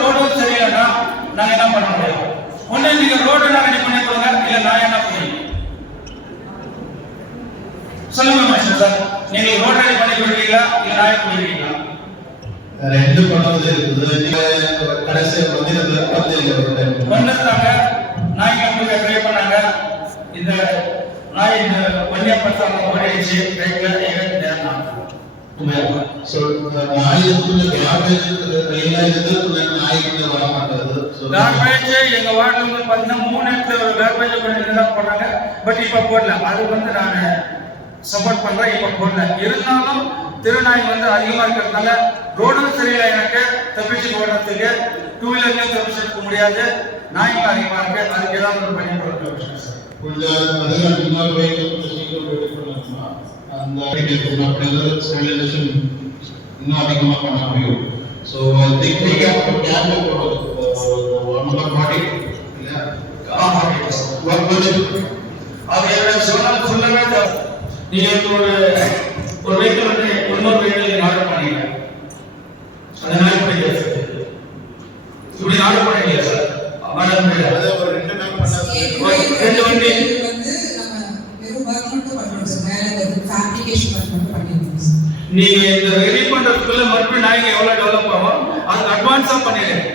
ரோடும் சரியில்லைன்னா நாங்க என்ன பண்ண முடியும்? ஒண்ணு நீங்க ரோடு ரெடி பண்ணி கொடுங்க, இல்ல நான் என்ன பண்ணுவேன் சொல்லுங்க மாஸ்டர் சார். நீங்க ரோடு ரெடி பண்ணி கொடுப்பீங்களா, இல்ல நான் பண்ணுவீங்களா? ரெண்டு பண்ணுவது இருக்குது. நீங்க கடைசி வந்துட்டாங்க, நாய் கம்பெனி ட்ரை பண்ணாங்க. இந்த நாய் இந்த வண்டியை பத்தாம ஓடிடுச்சு. ரைட்ல எங்க தேடலாம். So நாயத்துக்குள்ள கேபேஜ் எல்லா இடத்துல நாய்க்குள்ள வர மாட்டேங்குது. கேபேஜ் எங்க வார்டுல வந்து பாத்தீங்கன்னா 3 இடத்துல ஒரு கேபேஜ் பண்ணி தான் போறாங்க. பட் இப்ப போடல. அது வந்து நான் சப்போர்ட் பண்றேன். இப்ப போடல. இருந்தாலும் திருநாய் வந்து அதிகமா இருக்கிறதுனால ரோடும் சரியில்லை. எனக்கு தப்பிச்சு போடுறதுக்கு டூ வீலர்லயும் தப்பிச்சுக்க முடியாது. நாய்கள் அதிகமா இருக்கு. அதுக்கு ஏதாவது ஒரு பண்ணி கொடுக்க கொஞ்சம் அதெல்லாம் இன்னொரு வெஹிக்கிள் சீக்கிரம் ரெடி பண்ணணும்னா அந்த ஸ்டெரிலைசேஷன் இன்னும் அதிகமாக பண்ண முடியும். ஸோ ஐ திங்க் நீங்கள் கேப்ல போடுறது பாடி இல்லையா? ஒர்க் பண்ணி அது என்னோட சொன்னால் ஃபுல்லாகவே நீங்கள் ஒரு வெஹிக்கிள் வந்து இன்னொரு வெஹிக்கிள் ஆர்டர் பண்ணீங்க. அதை நான் பண்ணிக்கிறேன். இப்படி ஆர்டர் பண்ணீங்க சார். ஒரு 2 நாள் பண்ண 2 வண்டி நீங்க இந்த ரெடி பண்றதுக்குள்ள மறுபடியும் நாய்ங்க எவ்வளவு டெவலப் ஆகும் அது அட்வான்ஸா பண்ணிடுங்க.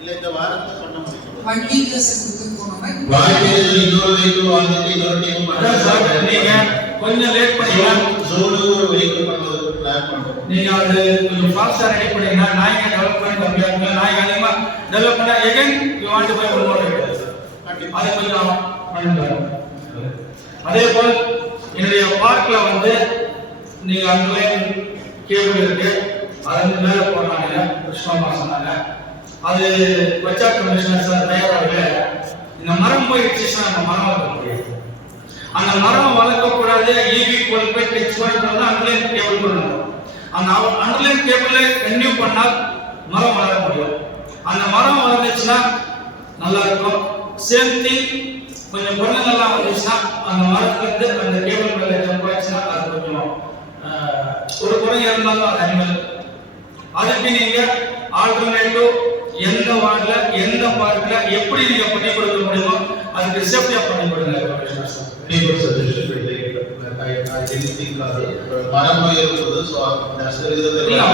இல்ல இந்த வாரத்துல பண்ண முடியும். வண்டி கிளாஸ் கொடுத்து போறோம். வாரத்துல இன்னொரு வெஹிக்கிள் வாங்கிட்டு இன்னொரு டீம் பண்ணா நீங்க கொஞ்சம் லேட் பண்ணீங்கன்னா ஜோன் ஒரு வெஹிக்கிள் பண்றதுக்கு பிளான் பண்றோம். நீங்க அது கொஞ்சம் ஃபாஸ்டா ரெடி பண்ணீங்கன்னா நாய்ங்க டெவலப்மென்ட் கம்மியா இருக்கும். நாய்ங்க அதிகமா டெவலப் பண்ணா again you want to buy one more vehicle. அது கொஞ்சம் பண்ணுங்க. அதே போல என்னுடைய பார்க்ல வந்து நீங்க அங்கே கேபிள் இருக்கு. அது வந்து மேல போடுறாங்க. கிருஷ்ணமா சொன்னாங்க. அது வச்சா கமிஷனர் சார் தயாராகல. இந்த மரம் போயிடுச்சுன்னா அந்த மரம் வளர்க்க முடியாது. அந்த மரம் வளர்க்கக்கூடாது. ஈவி போல் போய் டெக்ஸ்ட் பண்ணி அண்டர்லைன் கேபிள் பண்ணணும். அந்த அண்டர்லைன் கேபிளை கன்டினியூ பண்ணால் மரம் வளர முடியும். அந்த மரம் வளர்ந்துச்சுன்னா நல்லா இருக்கும். சேஃப்டி கொஞ்சம் பொருளெல்லாம் வந்துச்சுன்னா அந்த மரத்துலேருந்து அந்த கேபிள் மேலே ஜம்ப் ஆயிடுச்சுன்னா அது கொஞ்சம் ஒரு குறைங்க இருந்தாலும் அது அனிமல். அதுக்கு நீங்க ஆல்டர்னேட்டிவ் எந்த வார்டுல எந்த பார்க்ல எப்படி நீங்க பண்ணி கொடுக்க முடியுமோ அதுக்கு சேஃப்டியா பண்ணி கொடுங்க.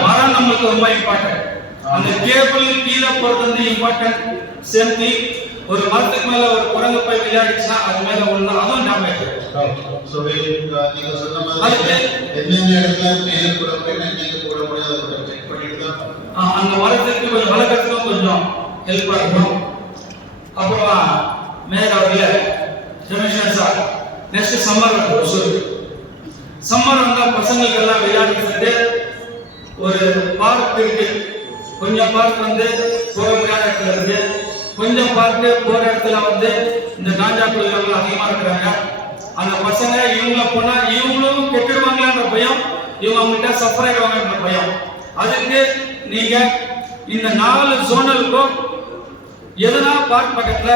மரம் நமக்கு ரொம்ப இம்பார்ட்டன்ட். அந்த கேபிள் கீழே போறது வந்து இம்பார்ட்டன்ட். சேஃப்டி ஒரு மரத்துக்கு மேல ஒரு குரங்கு போய் விளையாடிச்சுன்னா அது மேல ஒண்ணு அதுவும் டேமேஜ். சோ நீங்க சொன்ன மாதிரி என்னென்ன இடத்துல மேல கூட போய் நீங்க போட முடியாத செக் பண்ணிட்டு தான் அந்த மரத்துக்கு கொஞ்சம் வளர்க்கறதுக்கு கொஞ்சம் ஹெல்ப்பா இருக்கும். அப்புறம் மேல வரல கமிஷனர் சார் நெக்ஸ்ட் சம்மர் வருது. சம்மர் வந்தா பசங்களுக்கு எல்லாம் விளையாடுறதுக்கு ஒரு பார்க் இருக்கு. கொஞ்சம் பார்க் வந்து போக முடியாத இடத்துல இருக்கு. கொஞ்சம் பார்த்து போற இடத்துல வந்து இந்த காஞ்சா குடிகள் அதிகமா இருக்கிறாங்க. அந்த பசங்க இவங்கள போனா இவங்களும் கெட்டுடுவாங்கன்ற பயம், இவங்க அவங்ககிட்ட சஃபர் ஆயிடுவாங்கன்ற பயம். அதுக்கு நீங்க இந்த 4 ஜோனலுக்கும் எதனா பார்க் பக்கத்துல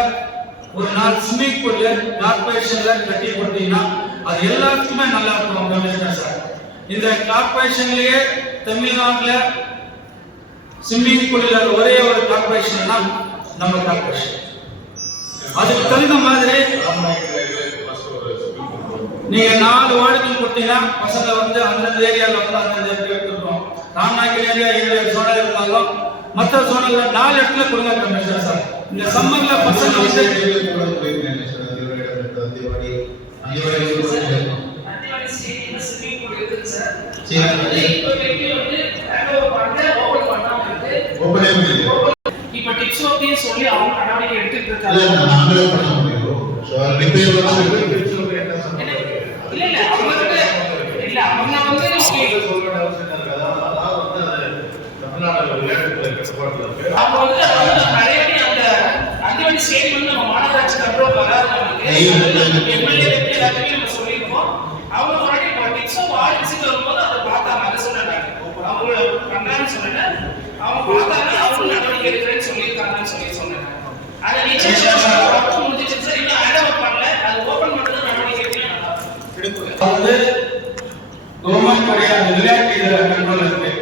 ஒரு 4 ஸ்விம்மிங் பூல்ல கார்பரேஷன்ல கட்டி கொடுத்தீங்கன்னா அது எல்லாத்துக்குமே நல்லா இருக்கும். கமிஷனர் சார் இந்த கார்பரேஷன்லயே தமிழ்நாட்டுல ஸ்விம்மிங் பூல்ல ஒரே ஒரு கார்பரேஷன் தான் நம்ம கார்பரேஷன். அதுக்கு தகுந்த மாதிரி நீங்க 4 வார்டுகள் கொடுத்தீங்கன்னா பசங்க வந்து அந்தந்த ஏரியாவில் வந்து அந்தந்த எடுத்துருக்கோம். ராமநாயக்கன் ஏரியா 7 ஜோனல் இருந்தாலும் மற்ற ஜோனல்ல 4 இடத்துல கொடுங்க கமிஷனர் சார். இந்த சம்மர்ல பசங்க வந்து இப்ப டிப்ஸ் ஓகே சொல்லி அவங்க நடவடிக்கை எடுத்துட்டு இருக்காங்க. நாங்களே பண்ண முடியும். சோ ரிப்பேர் வந்து டிப்ஸ் ஓகே என்ன சொல்றாங்க? இல்ல அவங்க வந்து சொல்ற அவசியம் இருக்காது. அதான் வந்து தமிழ்நாட்டுல விளையாட்டு சப்போர்ட்ல இருக்கு. அவங்க வந்து நிறைய அந்த அடிவடி ஸ்டேட் வந்து நம்ம மாநகராட்சி கண்ட்ரோல் வராது. நமக்கு எம்எல்ஏ எல்லாத்தையும் நம்ம சொல்லிருக்கோம். அவங்க முன்னாடி டிப்ஸ் வார்டு விசிட் வரும்போது அதை பார்த்தாங்க. அதை சொன்னாங்க. அவங்க கண்டான்னு சொன்னாங்க. அவங்க பார்த்தாங்க. அவங்க நடவடிக்கை எடுக்கிறேன்னு சொல்லியிருக்காங்கன்னு சொன்னாங்க. அதை நிச்சயம் முடிஞ்சிச்சு சார். இன்னும் அடவ் பண்ணல. அது ஓபன் பண்றது நடவடிக்கை எடுக்கணும். அது கவர்மெண்ட் உடைய விளையாட்டு கண்ட்ரோல் இருக்கு.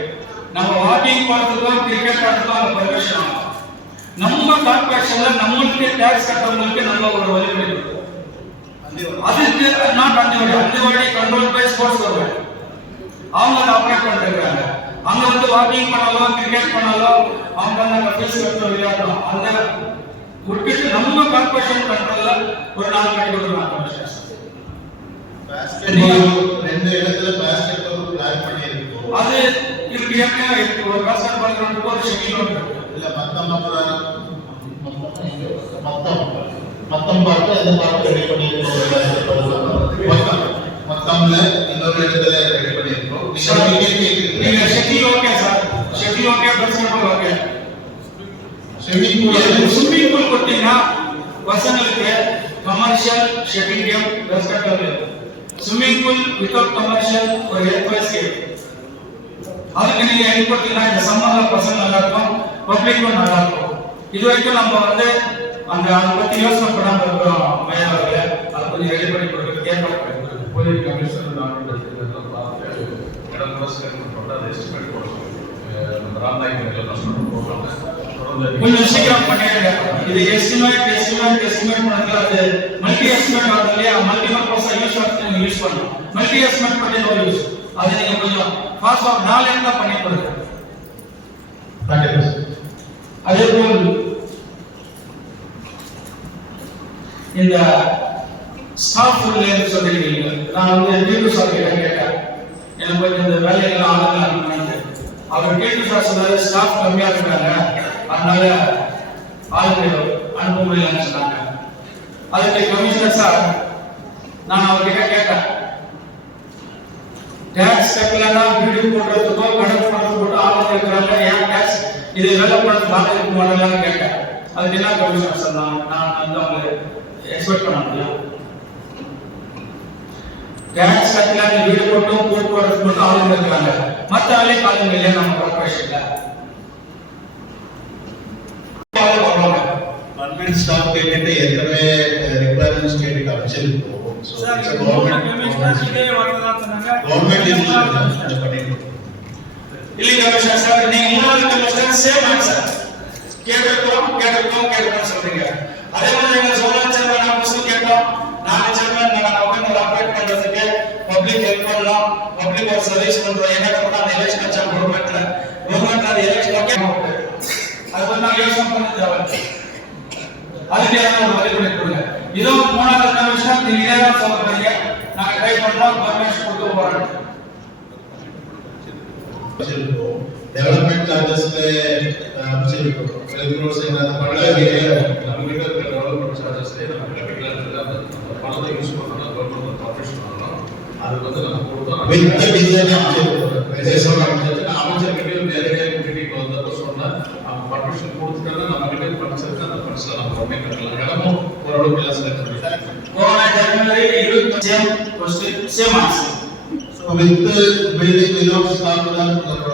நம்ம வாட்டி வாக்கிங் போறதுக்கும் கிரிக்கெட் ஆடுறதுக்கும் அந்த பர்மிஷன் ஆகும். நம்ம கார்பரேஷன்ல நம்மளுக்கு டேக்ஸ் கட்டுறவங்களுக்கு நல்ல ஒரு வழிமுறை இருக்கு. அதுக்கு நாட் அந்தவாடி கண்ட்ரோல் பை ஸ்போர்ட்ஸ் கவர்மெண்ட் அவங்க அதை ஆப்ரேட் பண்ணிருக்காங்க. அங்க வந்து வாக்கிங் பண்ணாலும் கிரிக்கெட் பண்ணாலும் அவங்க அந்த ஃபீஸ் கட்ட விளையாடணும். அந்த உட்கிட்டு நம்ம கார்பரேஷன் கண்ட்ரோல்ல ஒரு 4 கட்டி கொடுக்குறாங்க. ரெண்டு இடத்துல பாஸ்கெட் பிளான் பண்ணி இருக்கு. அது இருக்கு ஏற்கனவே இருக்கு. ஒரு பாஸ்கெட் பால் கிரவுண்ட் ஒரு ஷெட்யூல் இருக்கு. இல்ல மொத்தம் பார்த்து அந்த பார்த்து ரெடி பண்ணி மொத்தம்ல இன்னொரு இடத்துல ரெடி பண்ணி இருக்கோம். நீங்க schedule okay sir, schedule okay, basket okay. Swimming pool கொடுத்தீங்கன்னா பசங்களுக்கு commercial schedule game basket swimming pool without commercial ஒரு எக்ஸ்பிரஸ் கேம். அதுக்கு நீங்க ஹெல்ப் கொடுத்தீங்கன்னா இந்த சம்மர்ல பசங்க நல்லா இருக்கும், பப்ளிக்கும் நல்லா இருக்கும். இது வரைக்கும் நம்ம வந்து அந்த அதை பத்தி யோசனை பண்ணாம இருக்கிறோம். மேயர்ல அதை கொஞ்சம் ரெடி பண்ணி கொடுக்க ஏற்பாடு பண்ணி கொடுக்க போலீஸ் கமிஷனர் நான் இடம் போட்டு அதை எஸ்டிமேட் போடுறோம். நம்ம ராமநாயகர்கள் கொஞ்சம் சீக்கிரம் பண்ணிடுங்க. இது எஸ்டிமேட் பண்ணது அது மல்டி எஸ்டிமேட் ஆகுது இல்லையா? மல்டிபிள் ப்ராசஸ் யூஸ் பண்ணணும். மல்டி எஸ்டிமேட் பண்ணி நோ யூஸ். அதை நீங்க கொஞ்சம் ஃபாஸ்ட் ஆஃப் 4 எண்ணா பண்ணி கொடுங்க. அதே போல் இந்த ஸ்டாஃப் இல்லைன்னு சொல்லிருக்கீங்க. நான் வந்து டியூட்டி சார் கிட்ட கேட்டேன், எனக்கு கொஞ்சம் இந்த வேலையெல்லாம் ஆளுங்க அனுப்புனாங்க. அவர் டியூட்டி சார் சொன்னாரு ஸ்டாஃப் கம்மியா இருக்காங்க, அதனால ஆளுங்க அனுப்ப முடியலன்னு சொன்னாங்க. அதுக்கு கமிஷனர் சார் நான் அவர்கிட்ட கேட்டேன், டேக்ஸ் கட்டலன்னா வீடு போடுறதுக்கோ கடன் போடுறதுக்கோ ஆளுங்க இருக்கிறாங்க, ஏன் டேக்ஸ் இது வேலை பண்ணுறது பாட்டு இருக்க மாட்டேங்கன்னு கேட்டேன். அதுக்கு என்ன கமிஷனர் சார் நான் வந்து அவங்க எக்ஸ்பெக்ட் பண்ண முடியும். டேக்ஸ் கட்டலன்னு வீடு போட்டும் போக்குவரத்து மட்டும் ஆளுங்க இருக்கிறாங்க, மற்ற வேலை ஆளுங்க இல்லையா நம்ம கார்பரேஷன்ல. பர்மனன்ட் ஸ்டாஃப் கேட்டு ஏற்கனவே ரிக்வயர்மெண்ட்ஸ் கேட்டு அமைச்சிருக்கோம். கவர்மெண்ட் இல்லைங்க கமிஷனர் சார், நீங்க மூணாவது கமிஷனர் சேம் ஆன்சர் கேட்கிறோம் சொல்றீங்க. அதே மாதிரி எங்க சோழன் சேர்மன் ஆபீஸும் கேட்டோம். நாங்க சேர்மன் நாங்க ஆப்ரேட் பண்றதுக்கு பப்ளிக் ஹெல்ப் பண்ணலாம், பப்ளிக் ஒரு சர்வீஸ் பண்றோம். என்ன பண்ணா அந்த எலெக்ஷன் வச்சா கவர்மெண்ட்ல அந்த எலெக்ஷன் ஓகே அது வந்து நான் யோசனை பண்ண தேவை. அதுக்கு ஏதாவது ஒரு வழி கொடுங்க. இதோ மூணாவது கமிஷனர் நீங்க தான் சொல்றீங்க, நாங்க ட்ரை பண்றோம், பர்மிஷன் கொடுத்து போறோம். டெவலப்மெண்ட் சார்ஜஸ்ல அமைச்சிருக்கோம். ரெகுலர்ஸ் என்ன பண்ணல நம்ம கிட்ட இருக்கிற டெவலப்மெண்ட் சார்ஜஸ்ல நம்ம கேபிட்டல் அந்த பணத்தை யூஸ் பண்ணா கவர்மெண்ட் ப்ராஃபிட் பண்ணலாம். அதுக்கு வந்து நம்ம கொடுத்தோம். வித் டிசைன் அமைச்சர் கிட்ட நிறைய மீட்டிங் வந்தப்ப சொன்னா அவங்க பர்மிஷன் கொடுத்துட்டாங்க. நம்ம கிட்ட படிச்சிருக்க அந்த பர்சனல் நம்ம கம்மி பண்ணலாம். இடமும் ஓரளவுக்கு எல்லாம் செலக்ட் பண்ணிட்டாங்க. போன ஜனவரி 25 question same answer. So with the building without staff தான் சொல்றோம்.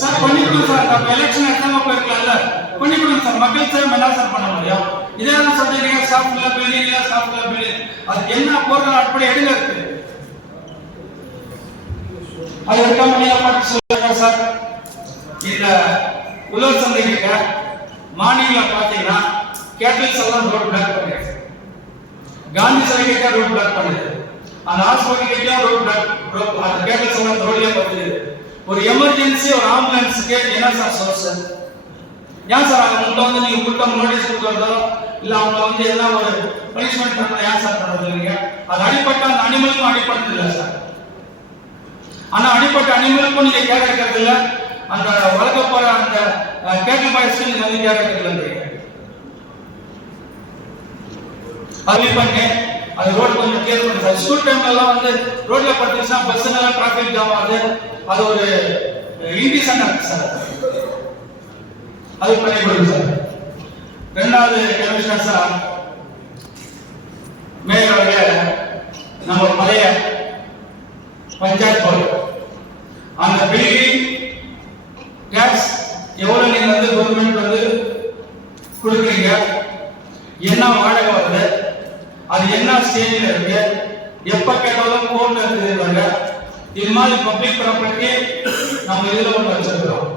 சார் பண்ணிக்கணும் சார், நம்ம எலெக்ஷன் எக்ஸாம் போயிருக்கலாம்ல, பண்ணிக்கணும் சார். மக்கள் சேவை என்ன சார் பண்ண முடியும்? இதே தான் சொல்றீங்க ஸ்டாஃப்ல பில்டிங் அது என்ன போறது அடிப்படை எடுங்க இருக்கு. அது இருக்காம நீங்க பாட்டு சொல்லுங்க சார். இந்த உலக சந்தைகிட்ட மார்னிங்ல பாத்தீங்கன்னா கேட்டல்ஸ் எல்லாம் ரோட் பிளாக் பண்ணிடுது. காந்தி சிலை கிட்ட ரோட் பிளாக் பண்ணுது. அந்த ஹாஸ்பிட்டல் கிட்ட ரோட் பிளாக் அந்த கேட்டல்ஸ் எல்லாம் ரோட்லயே போகுது. ஒரு எமர்ஜென்சி ஒரு ஆம்புலன்ஸ்க்கு என்ன சார் சோர்ஸ்? ஏன் சார் அவங்க வந்து நீங்க கூட்டம் நோட்டீஸ் கொடுக்கறதோ இல்ல அவங்க வந்து எதனா ஒரு பனிஷ்மெண்ட் பண்றதோ ஏன் சார் பண்றது இல்லைங்க? அது அடிப்பட்ட அந்த அனிமலுக்கும் அடிப்பட்டது இல்லை சார். ஆனா அடிப்பட்ட அனிமலுக்கும் நீங்க கேர் எடுக்கிறது இல்ல, அந்த வளர்க்க போற அந்த கேட்டல் பாய்ஸ்க்கு நீங்க வந்து கேர் எடுக்கிறது இல்லைங்க. அது பண்ணி அது ரோட் கொஞ்சம் கிளியர் பண்ணி சார். ஸ்கூல் டைம்ல எல்லாம் வந்து ரோட்ல படுத்துச்சுன்னா பஸ்ஸுங்க எல்லாம் டிராபிக் ஜாம் ஆகுது. அது ஒரு இன்டிசென்ட் இருக்கு சார். அது பண்ணி கொடுங்க சார். ரெண்டாவது கமிஷனர் சார், மேயர் அவர்களே, நம்ம பழைய பஞ்சாயத்து போர்டு அந்த பில்டிங் டேக்ஸ் எவ்வளவு நீங்க வந்து கவர்மெண்ட் வந்து கொடுக்குறீங்க, என்ன வாடகை வருது, அது என்ன ஸ்டேஜ்ல இருக்கு, எப்ப கேட்டாலும் கோர்ட்ல இருக்குறாங்க. இது மாதிரி பப்ளிக் ப்ராப்பர்ட்டி நம்ம இதுல ஒன்று வச்சிருக்கிறோம்.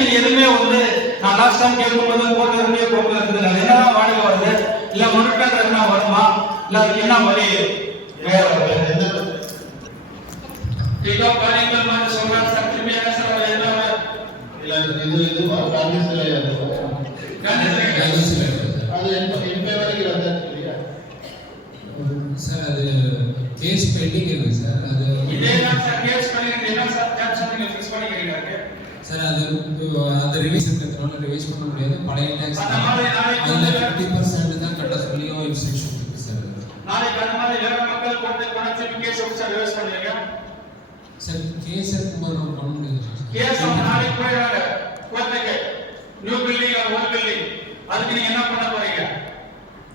பிரச்சனை எதுவுமே வந்து நான் லாஸ்ட் டைம் கேட்கும்போது போட்டு இருந்தது அது என்னதான் வாடகை வருது இல்ல முன்னுக்கு என்ன வருமா இல்ல அதுக்கு என்ன வழி வேற டிக்கெட் பாலிங்கல் மாதிரி சொல்றாங்க சார் திரும்பி என்ன சார் என்ன இல்ல இது அது எந்த வரைக்கும் வந்தாச்சு இல்லையா சார் அது கேஸ் பெண்டிங் இருக்கு சார் அது இதே தான் சார் கேஸ் பண்ணி என்ன சார் கேப்ஷன் நீங்க ஃபிக்ஸ் பண்ணிக்கிறீங்க சார் அது ரிவைஸ் இருக்கிறதுனால ரிவைஸ் பண்ண முடியாது பழைய டேக்ஸ் அந்த மாதிரி நாளைக்கு அதுல 50% தான் கட்ட சொல்லியும் இன்ஸ்ட்ரக்ஷன் இருக்கு சார் நாளைக்கு அந்த மாதிரி வேற மக்கள் போட்டு கணக்கு கேஸ் சார் ரிவைஸ் பண்ணுவீங்க சார் கேஸ் இருக்கும்போது நம்ம பண்ண முடியாது கேஸ் நாளைக்கு போயிடுறாங்க கோர்ட்டுக்கு new building or old building அதுக்கு நீங்க என்ன பண்ண போறீங்க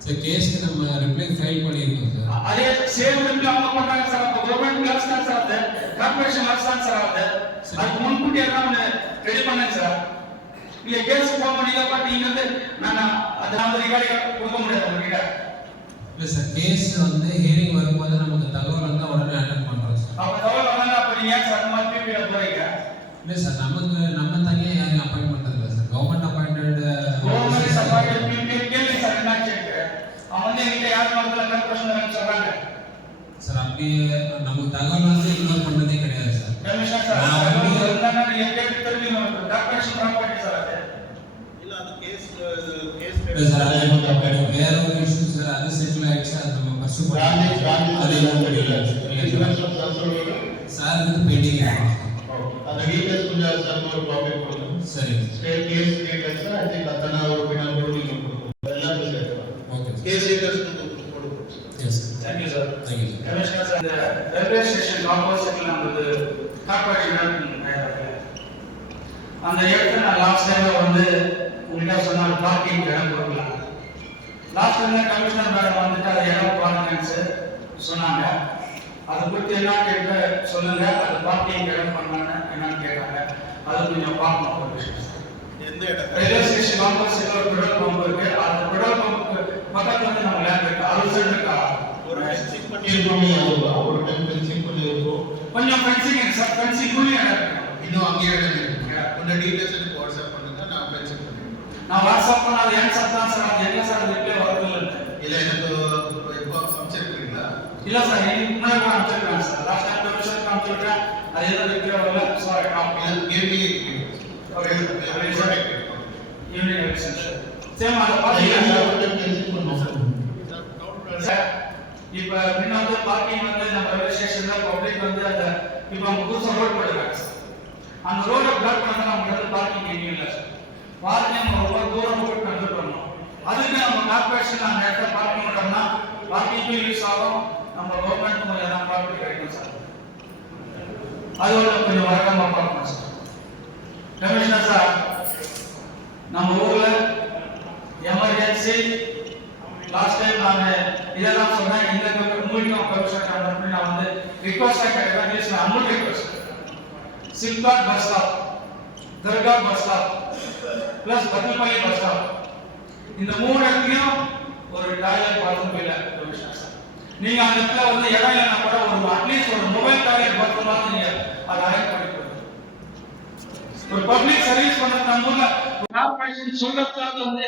சார் கேஸ்க்கு நம்ம ரிப்ளை ஃபைல் பண்ணியிருக்கோம் சார் அதே சேம் ரிப்ளை அவங்க பண்றாங்க சார் அப்போ கவர்மெண்ட் கிளாஸ் தான் சார் அது கார்ப்பரேஷன் கிளாஸ் தான் சார் அது அதுக்கு முன்கூட்டி எல்லாம் ரெடி பண்ணுங்க சார் நீங்க கேஸ் போக பண்ணீங்க பட் நீங்க வந்து நான் அது நம்ம ரிகார்டிங் கொடுக்க முடியாது உங்ககிட்ட இல்லை சார் கேஸ் வந்து ஹியரிங் வரும்போது நமக்கு தகவல் வந்து உடனே அட்டெண்ட் பண்றோம் சார் அப்ப தகவல் வரல அப்ப நீங்க ஏன் சார் அந்த மாதிரி பிபில போறீங்க இல்லை சார் நம்ம தனியாக யாரையும் அப்பாயிண்ட் பண்றது இல்லை sir government appointed government support பிபி கேள்வி சார் என்ன கேட்க அவன் வந்து என்கிட்ட யார் வந்து கன்ஃபர்மேஷன் சொல்றாங்க சார் அப்படியே நமக்கு தகவல் வந்து இன்வால்வ் பண்ணதே கிடையாது சார் கமிஷனர் சார் என்னன்னா நீங்க கேட்டு தெரிஞ்சுக்கணும் டாக்குமெண்டேஷன் ப்ராப்பர்ட்டி சார் அது இல்ல அது கேஸ் இல்லை சார் அது வேற ஒரு இஷ்யூ சார் அது செட்டில் ஆயிடுச்சு அது நம்ம பர்சூ அது சார் வந்து பெண்டிங் இருக்கு அந்த டீடைல்ஸ் கொஞ்சம் சார் ஒரு காப்பி கொடுங்க சரி state case details I think அத்தனை ஒரு பின்னாடி கொடுங்க எல்லாம் சேர்க்கலாம் ஓகே கேஸ் டீடைல்ஸ் கொடுங்க yes Thank you, sir. Thank you, sir. Commissioner sir இந்த ரயில்வே ஸ்டேஷன் ஆப்போசிட்ல நமது கார்ப்பரேஷன் அந்த இடத்துல நான் லாஸ்ட் டைம்ல வந்து உங்ககிட்ட சொன்ன பார்க்கிங் இடம் கொடுக்கலாம் லாஸ்ட் டைம்ல கமிஷனர் மேடம் வந்துட்டு அது இடம் பாருங்கன்னு சொன்னாங்க அதை குறித்து என்ன கேட்க சொல்லுங்க அது பார்க்கிங் இடம் பண்ணாங்க என்னன்னு கேட்டாங்க அது கொஞ்சம் பார்க்கணும் கமிஷனர் சார் எந்த இடம் ரயில்வே ஸ்டேஷன் ஆப்போசிட்ல ஒரு பெட்ரோல் பம்ப் இருக்கு அந்த பெட்ரோல் பம்ப் பக்கத்துல வந்து நம்ம லேண்ட் இருக்கு அது சைடு இருக்கா ஒரு ஃபென்சிங் பண்ணிருக்கோம் ஒரு டைம் ஃபென்சிங் பண்ணிருக்கோம் கொஞ்சம் ஃபென்சிங் சார் ஃபென்சிங் குள்ளே இருக்கு இன்னும் அங்கேயே இடம் இருக்கு கொஞ்சம் டீடைல்ஸ் எனக்கு வாட்ஸ்அப் பண்ணுங்க நான் ஃபென்சிங் பண்ணிடுறேன் நான் வாட்ஸ்அப் பண்ண அது என் சார் தான் சார் அது என்ன சார் ரிப்ளை வரதில்லை இல்ல எனக்கு இப்போ அனுப்பிச்சிருக்கீங்களா இல்ல சார் எனக்கு முன்னாடி கூட அனுப்பிச்சிருக்கேன் சார் லாஸ்ட் டைம் கமிஷன் அனுப்பிச்சிருக்கேன் அது எதுவும் ரிப்ளை வரல சாரி நான் கேபி ஒரு யூனிட் எலெக்ஷன் சார் சேம் அதை ஃபென்சிங் சார் இப்ப முன்ன வந்து பார்க்கிங் வந்து நம்ம ரயில்வே ஸ்டேஷன்ல பப்ளிக் வந்து அந்த இப்ப அவங்க புதுசா ரோட் போட்டுருக்காங்க சார் அந்த ரோட பிளாக் பண்ணா நமக்கு வந்து பார்க்கிங் எங்கேயும் இல்லை சார் பார்க்கிங் நம்ம ரொம்ப தூரம் போட்டு கண்ட்ரோல் பண்ணணும் அதுக்கு நம்ம கார்பரேஷன் அந்த இடத்துல பார்க்கிங் பண்ணோம்னா பார்க்கிங்கும் யூஸ் ஆகும் நம்ம கவர்மெண்ட் கொஞ்சம் எல்லாம் ப்ராஃபிட் கிடைக்கும் சார் அது ஒரு கொஞ்சம் வழக்கமா பார்க்கணும் சார் கமிஷனர் சார் நம்ம ஊர்ல எமர்ஜென்சி லாஸ்ட் டைம் நான் இதெல்லாம் சொன்னேன் இந்த மூலிகம் கமிஷனர் நான் வந்து ரிக்வஸ்டா கேட்டேன் நியூஸ்ல அமுல் ரிக்வஸ்ட் சில்காட் பஸ் ஸ்டாப் தர்கா bus stop plus Pathippalli bus stop இந்த மூணு இடத்துலயும் ஒரு டாய்லெட் பாத்ரூம் இல்ல கமிஷனர் சார் நீங்க அந்த இடத்துல வந்து இடம் இல்லைன்னா கூட ஒரு அட்லீஸ்ட் ஒரு மொபைல் டாய்லெட் பாத்ரூம் நீங்க அதை அரேஞ்ச் பண்ணி கொடுங்க ஒரு பப்ளிக் சர்வீஸ் பண்றது நம்ம ஊர்ல கார்பரேஷன் சொல்றதுக்காக வந்து